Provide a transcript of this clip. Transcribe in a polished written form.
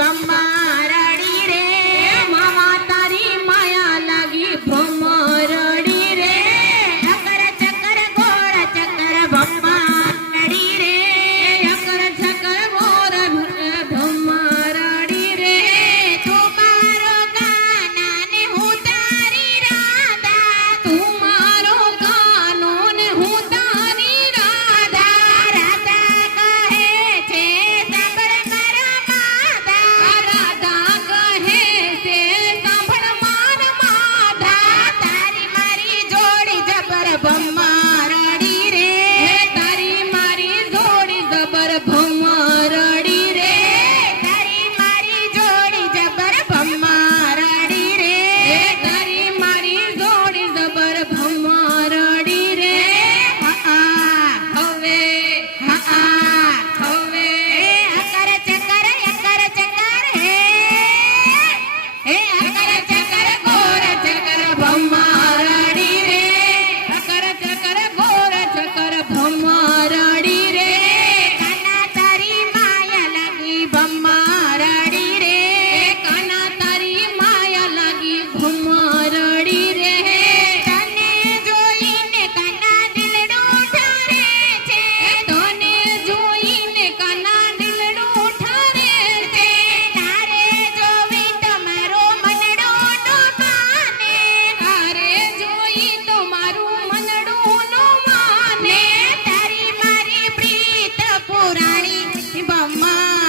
ભમરડી રે મામા તારી માયા લાગી ભમરડી રે ચકર ચકર ગોર ચકર ભમરડી રે ચકર ચકર ગોર ભમરડી રે તું મારો કાના ને હું તારી રાધા તું મારો કાનો ને હું તારી રાધા રાધા કહે છે સાંભળ મારા માધા રાધા કહે છે સાંભળ માર માધા તારી મારી જોડી જબર ભમરડી રે તારી મારી જોડી જબર ભમરડી રે તારી મારી જોડી જબર ભમરડી રે તારી મારી જોડી જબર ભમરડી રે હવે અકર ચકર હે અકર ચકર ગોર ચકર ભમરડી રે અકર ચકર ગોર ચકર ભમરડી રે કાના તારી માયા લાગી ભમરડી રે કાના તારી માયા લાગી ભમરડી રે તને જોઈને કાના દિલડું ઠરે છે તને જોઈને કાના દિલડું ઠરે છે તારે જોવી તો મારો મનડું નો માને તારે જોઈ તો મારું મનડું નો માને તારી મારી પ્રીત પુરાણી ભમરડી